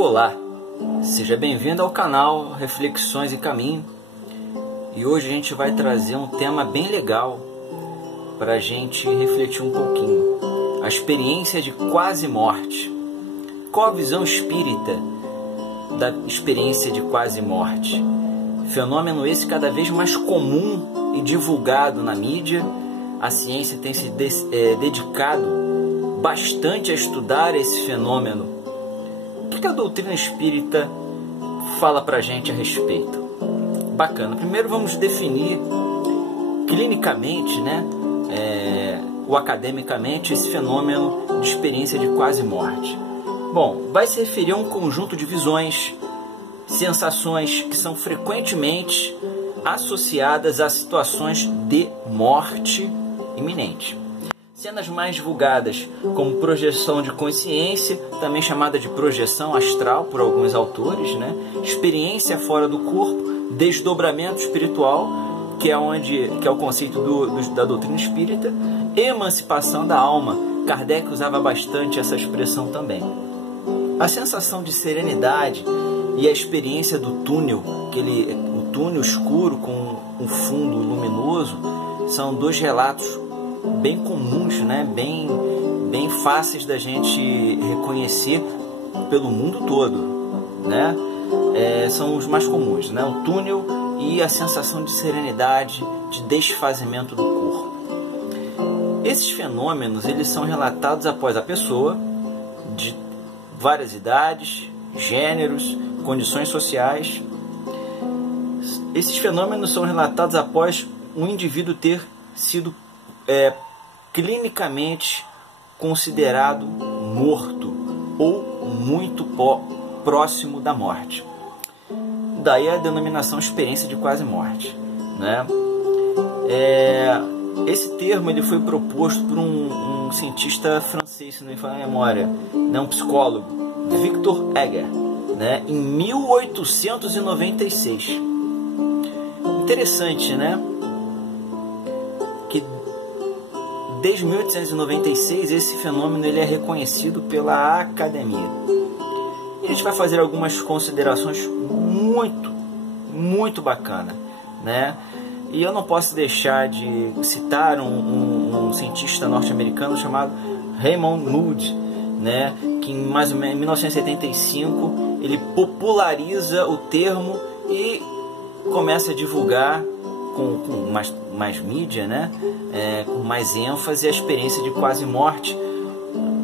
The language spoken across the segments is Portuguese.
Olá, seja bem-vindo ao canal Reflexões e Caminho. E hoje a gente vai trazer um tema bem legal para a gente refletir um pouquinho. A experiência de quase morte. Qual a visão espírita da experiência de quase morte? Fenômeno esse cada vez mais comum e divulgado na mídia. A ciência tem se dedicado bastante a estudar esse fenômeno. O que a doutrina espírita fala pra gente a respeito? Bacana. Primeiro vamos definir clinicamente, ou academicamente, esse fenômeno de experiência de quase morte. Bom, vai se referir a um conjunto de visões, sensações que são frequentemente associadas a situações de morte iminente. Cenas mais divulgadas como projeção de consciência, também chamada de projeção astral por alguns autores, experiência fora do corpo, desdobramento espiritual, que é o conceito da doutrina espírita, emancipação da alma. Kardec usava bastante essa expressão também. A sensação de serenidade e a experiência do túnel, o túnel escuro com um fundo luminoso, são dois relatos bem comuns, bem fáceis da gente reconhecer pelo mundo todo, são os mais comuns, o túnel e a sensação de serenidade, de desfazimento do corpo. Esses fenômenos eles são relatados após a pessoa de várias idades, gêneros, condições sociais. Esses fenômenos são relatados após um indivíduo ter sido clinicamente considerado morto ou muito próximo da morte. Daí a denominação experiência de quase morte. Esse termo ele foi proposto por um cientista francês, se não me falha a memória, um psicólogo, Victor Heger, em 1896. Interessante, que desde 1896 esse fenômeno ele é reconhecido pela academia. E a gente vai fazer algumas considerações muito bacana, E eu não posso deixar de citar um cientista norte-americano chamado Raymond Moody, que em mais ou menos em 1975 ele populariza o termo e começa a divulgar com mais mídia, com mais ênfase a experiência de quase morte,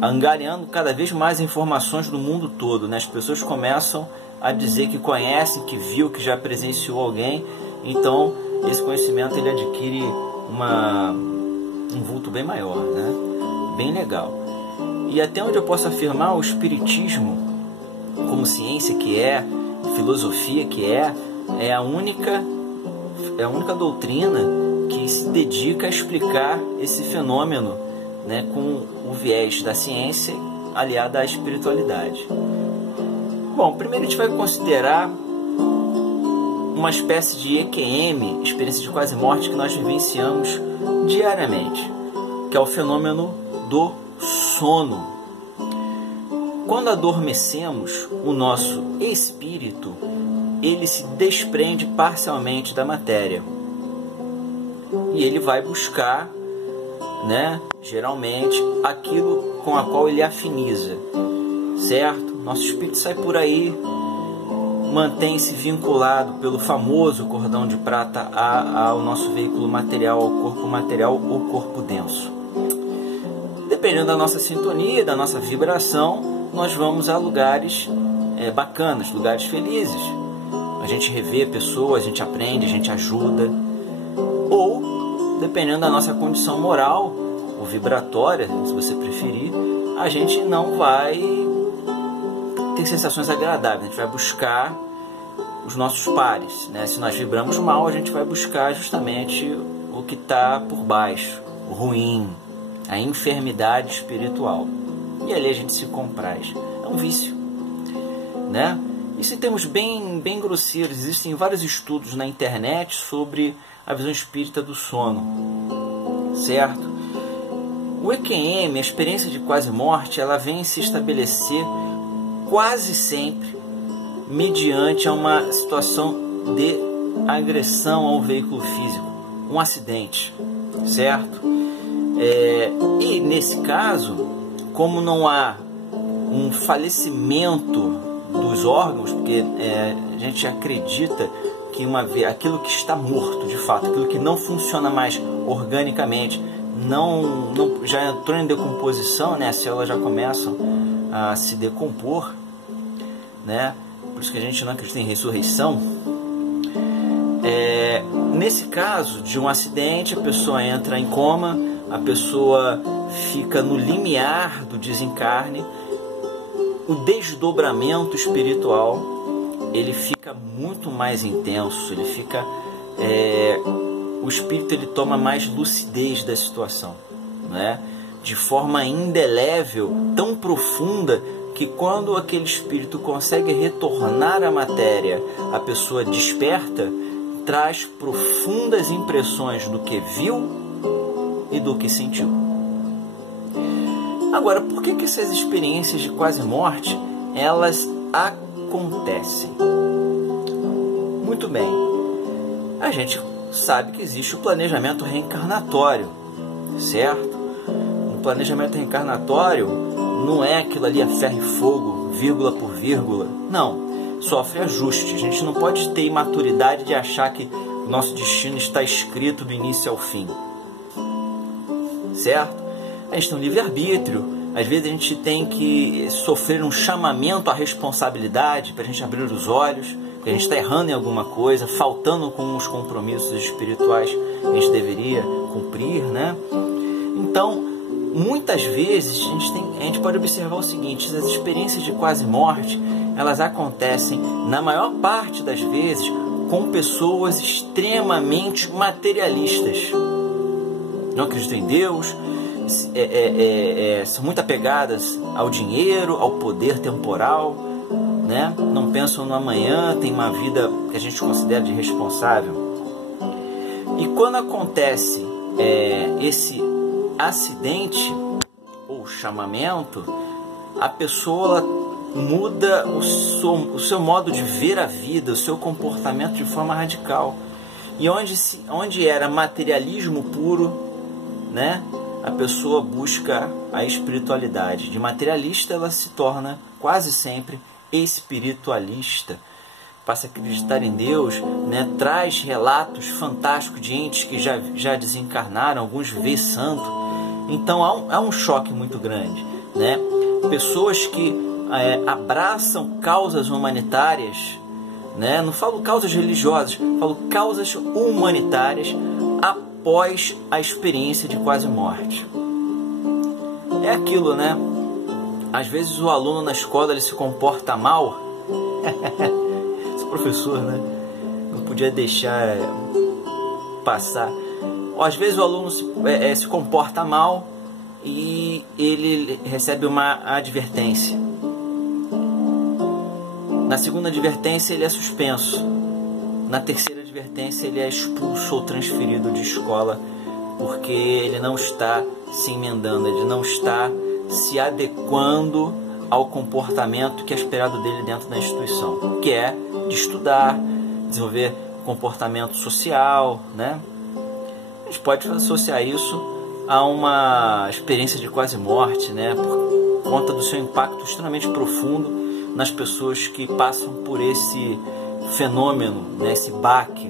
angariando cada vez mais informações do mundo todo. As pessoas começam a dizer que conhecem, que viu, que já presenciou alguém. Então esse conhecimento ele adquire um vulto bem maior, bem legal. E até onde eu posso afirmar, o espiritismo, como ciência que é, filosofia que é a única doutrina que se dedica a explicar esse fenômeno, com o viés da ciência aliado à espiritualidade. Bom, primeiro a gente vai considerar uma espécie de EQM, experiência de quase morte, que nós vivenciamos diariamente, que é o fenômeno do sono. Quando adormecemos, o nosso espírito ele se desprende parcialmente da matéria e ele vai buscar, geralmente, aquilo com a qual ele afiniza, certo? Nosso espírito sai por aí, mantém-se vinculado pelo famoso cordão de prata ao nosso veículo material, ao corpo material ou corpo denso. Dependendo da nossa sintonia, da nossa vibração, nós vamos a lugares bacanas, lugares felizes. A gente revê pessoas, a gente aprende, a gente ajuda. Ou, dependendo da nossa condição moral ou vibratória, se você preferir, a gente não vai ter sensações agradáveis. A gente vai buscar os nossos pares. Se nós vibramos mal, a gente vai buscar justamente o que está por baixo, o ruim, a enfermidade espiritual. E ali a gente se compraz. É um vício, Isso em termos bem grosseiros. Existem vários estudos na internet sobre a visão espírita do sono, certo? O EQM, a experiência de quase morte, ela vem se estabelecer quase sempre mediante a uma situação de agressão ao veículo físico, um acidente, certo? E nesse caso, como não há um falecimento dos órgãos, porque a gente acredita que aquilo que está morto, de fato, aquilo que não funciona mais organicamente, já entrou em decomposição, né? As células já começam a se decompor, né? Por isso que a gente não acredita em ressurreição. Nesse caso de um acidente, a pessoa entra em coma, a pessoa fica no limiar do desencarne, o desdobramento espiritual ele fica muito mais intenso, ele fica, o espírito ele toma mais lucidez da situação, né? De forma indelével, tão profunda, que quando aquele espírito consegue retornar à matéria, a pessoa desperta, traz profundas impressões do que viu e do que sentiu. Agora, por que essas experiências de quase morte, elas acontecem? Muito bem, a gente sabe que existe o planejamento reencarnatório, certo? O planejamento reencarnatório não é aquilo ali a ferro e fogo, vírgula por vírgula, não. Sofre ajuste. A gente não pode ter imaturidade de achar que o nosso destino está escrito do início ao fim, certo? A gente tem um livre-arbítrio. Às vezes a gente tem que sofrer um chamamento à responsabilidade para a gente abrir os olhos, que a gente está errando em alguma coisa, faltando com os compromissos espirituais que a gente deveria cumprir, né? Então, muitas vezes a gente pode observar o seguinte: as experiências de quase morte, elas acontecem, na maior parte das vezes, com pessoas extremamente materialistas. Não acreditam em Deus, são muito apegadas ao dinheiro, ao poder temporal, né? Não pensam no amanhã, tem uma vida que a gente considera de irresponsável. E quando acontece esse acidente ou chamamento, a pessoa muda o seu modo de ver a vida, o seu comportamento de forma radical. E onde era materialismo puro, né, a pessoa busca a espiritualidade. De materialista ela se torna quase sempre espiritualista, passa a acreditar em Deus, né, traz relatos fantásticos de entes que já desencarnaram, alguns vê santo. Então há um choque muito grande, né? Pessoas que abraçam causas humanitárias, né? Não falo causas religiosas, falo causas humanitárias após a experiência de quase morte. É aquilo, né? Às vezes o aluno na escola ele se comporta mal. Esse professor, né? Não podia deixar passar. Às vezes o aluno se comporta mal e ele recebe uma advertência. Na segunda advertência ele é suspenso. Na terceira advertência ele é expulso ou transferido de escola, porque ele não está se emendando, ele não está se adequando ao comportamento que é esperado dele dentro da instituição, que é de estudar, desenvolver comportamento social, né? A gente pode associar isso a uma experiência de quase morte, né? Por conta do seu impacto extremamente profundo nas pessoas que passam por esse fenômeno, né, esse baque.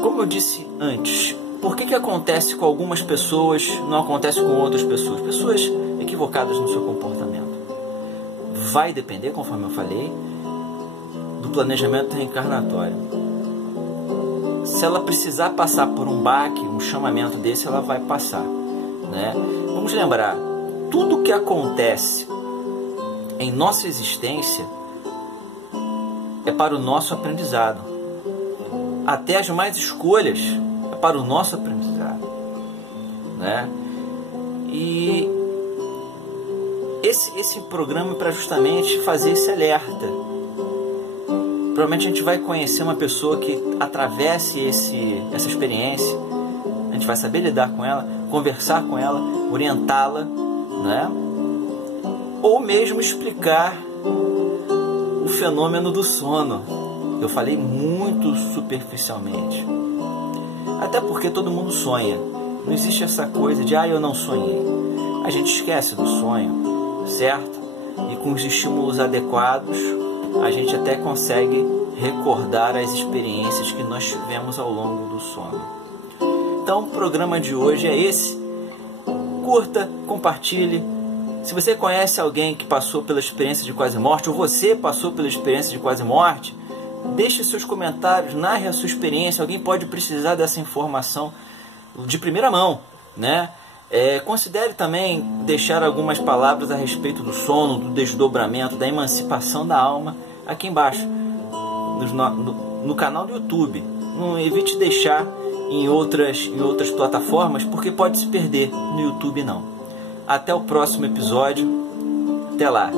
Como eu disse antes, por que acontece com algumas pessoas, não acontece com outras pessoas? Pessoas equivocadas no seu comportamento. Vai depender, conforme eu falei, do planejamento reencarnatório. Se ela precisar passar por um baque, um chamamento desse, ela vai passar, né? Vamos lembrar, tudo que acontece em nossa existência é para o nosso aprendizado. Até as más escolhas é para o nosso aprendizado, né? E esse programa é para justamente fazer esse alerta. Provavelmente a gente vai conhecer uma pessoa que atravesse essa experiência, a gente vai saber lidar com ela, conversar com ela, orientá-la, né? ou mesmo explicar o fenômeno do sono. Eu falei muito superficialmente. Até porque todo mundo sonha. Não existe essa coisa de, eu não sonhei. A gente esquece do sonho, certo? E com os estímulos adequados, a gente até consegue recordar as experiências que nós tivemos ao longo do sono. Então, o programa de hoje é esse. Curta, compartilhe. Se você conhece alguém que passou pela experiência de quase morte, ou você passou pela experiência de quase morte, deixe seus comentários, narre a sua experiência. Alguém pode precisar dessa informação de primeira mão, né? Considere também deixar algumas palavras a respeito do sono, do desdobramento, da emancipação da alma aqui embaixo, no canal do YouTube. Não evite deixar em outras plataformas, porque pode se perder. No YouTube não. Até o próximo episódio. Até lá.